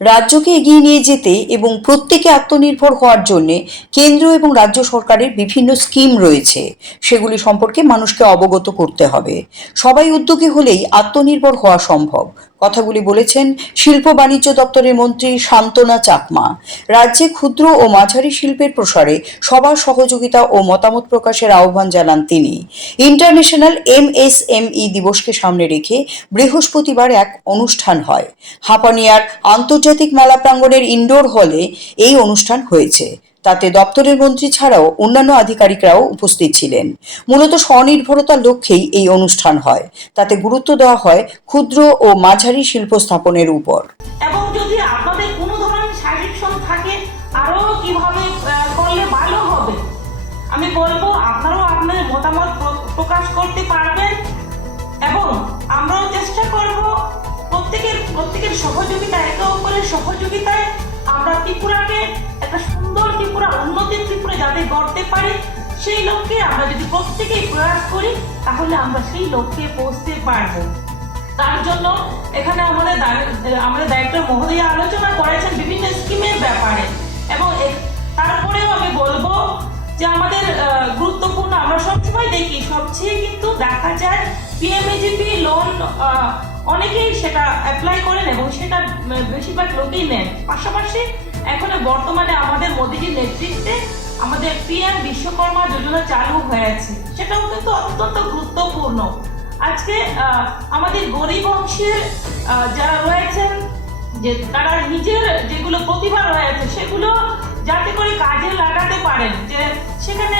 রাজ্যকে এগিয়ে নিয়ে যেতে এবং প্রত্যেকে আত্মনির্ভর হওয়ার জন্য কেন্দ্র এবং রাজ্য সরকারের বিভিন্ন স্কিম রয়েছে। সেগুলি সম্পর্কে মানুষকে অবগত করতে হবে। সবাই উদ্যোগী হলেই আত্মনির্ভর হওয়া সম্ভব। কথাগুলি বলেছেন শিল্প বাণিজ্য দপ্তরের মন্ত্রী শান্তনা চাকমা। রাজ্যে ক্ষুদ্র ও মাঝারি শিল্পের প্রসারে সবার সহযোগিতা ও মতামত প্রকাশের আহ্বান জানান তিনি। ইন্টারন্যাশনাল এমএসএমই দিবসকে সামনে রেখে বৃহস্পতিবার এক অনুষ্ঠান হয়। হাপানিয়ার আন্তর্জাতিক মেলা প্রাঙ্গণের ইনডোর হলে এই অনুষ্ঠান হয়েছে। তাতে দপ্তরের মন্ত্রী ছাড়াও অন্যান্য আধিকারিকরাও উপস্থিত ছিলেন। মূলত স্বনির্ভরতার লক্ষ্যেই এই অনুষ্ঠান হয়। তাতে গুরুত্ব দেওয়া হয় ক্ষুদ্র ও মাঝারি শিল্প স্থাপনের উপর। এবং যদি আপনাদের কোনো ধরনের শারীরিক থাকে, আরও কীভাবে করলে ভালো হবে? আমি বলব, আপনারাও মতামত প্রকাশ করতে পারবেন। এবং আমরাও চেষ্টা করব প্রত্যেকের প্রত্যেকের সহযোগিতা, একে অপরের সহযোগিতায় আমরা ত্রিপুরাকে একটা সুন্দর ত্রিপুরা উন্নতির ত্রিপুরা যাতে গড়তে পারি, সেই লক্ষ্যে আমরা যদি প্রত্যেকেই প্রয়াস করি, তাহলে আমরা সেই লক্ষ্যে পৌঁছতে পারব। তার জন্য এখানে আমাদের আমাদের ডাইরেক্টর মহোদয় আলোচনা করেছেন বিভিন্ন স্কিমের ব্যাপারে। এবং তারপরেও আমি বলব যে আমাদের গুরুত্বপূর্ণ, আমরা সবসময় দেখি, সবচেয়ে কিন্তু দেখা যায় পিএমএজিপি লোন অনেকেই সেটা অ্যাপ্লাই করেন এবং সেটা বেশিরভাগ লোকেই নেন। পাশাপাশি এখন বর্তমানে আমাদের মোদীজির নেতৃত্বে আমাদের পিএম বিশ্বকর্মা যোজনা চালু হয়েছে সেটাও কিন্তু অত্যন্ত গুরুত্বপূর্ণ। আজকে আমাদের গরিব অংশের যারা রয়েছেন, যে তারা নিজের যেগুলো প্রতিভা রয়েছে, সেগুলো যাতে করে কাজে লাগাতে পারেন। যে সেখানে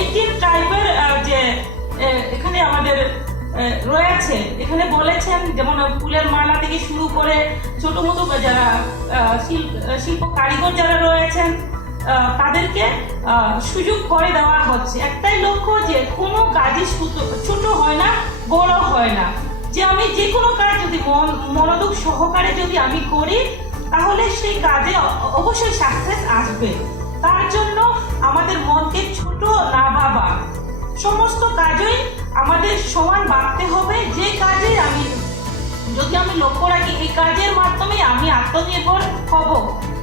এইটিন টাইপের রয়েছে। এখানে বলেছেন, যেমন ফুলের মালা থেকে শুরু করে ছোট মতো যারা শিল্প কারিগর যারা রয়েছেন তাদেরকে সুযোগ করে দেওয়া হচ্ছে। একটাই লক্ষ্য যে কোনো কাজই ছোট- হয় না, বড় হয় না। যে আমি যে কোনো কাজ যদি মন- মনোযোগ সহকারে যদি আমি করি, তাহলে সেই কাজে অবশ্যই সাকসেস আসবে। তার জন্য আমাদের মনকে ছোট না ভাবা। যদি আমি লক্ষ্য রাখি, এই কাজের মাধ্যমে আমি আত্মনির্ভর হব,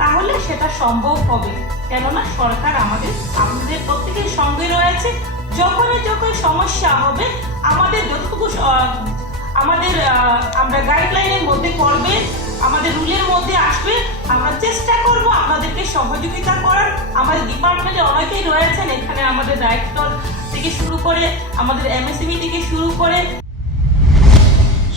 তাহলে সেটা সম্ভব হবে। কেননা সরকার আমাদের আমাদের প্রত্যেকের সঙ্গে রয়েছে। যখনই যখন সমস্যা হবে, আমাদের যতটুকু আমাদের আমরা গাইডলাইনের মধ্যে পড়বে, আমাদের রুলের মধ্যে আসবে, আমরা চেষ্টা করব আপনাদেরকে সহযোগিতা করার। আমাদের ডিপার্টমেন্টে অনেকেই রয়েছেন, এখানে আমাদের ডাইরেক্টর থেকে শুরু করে, আমাদের এমএসএমই থেকে শুরু করে।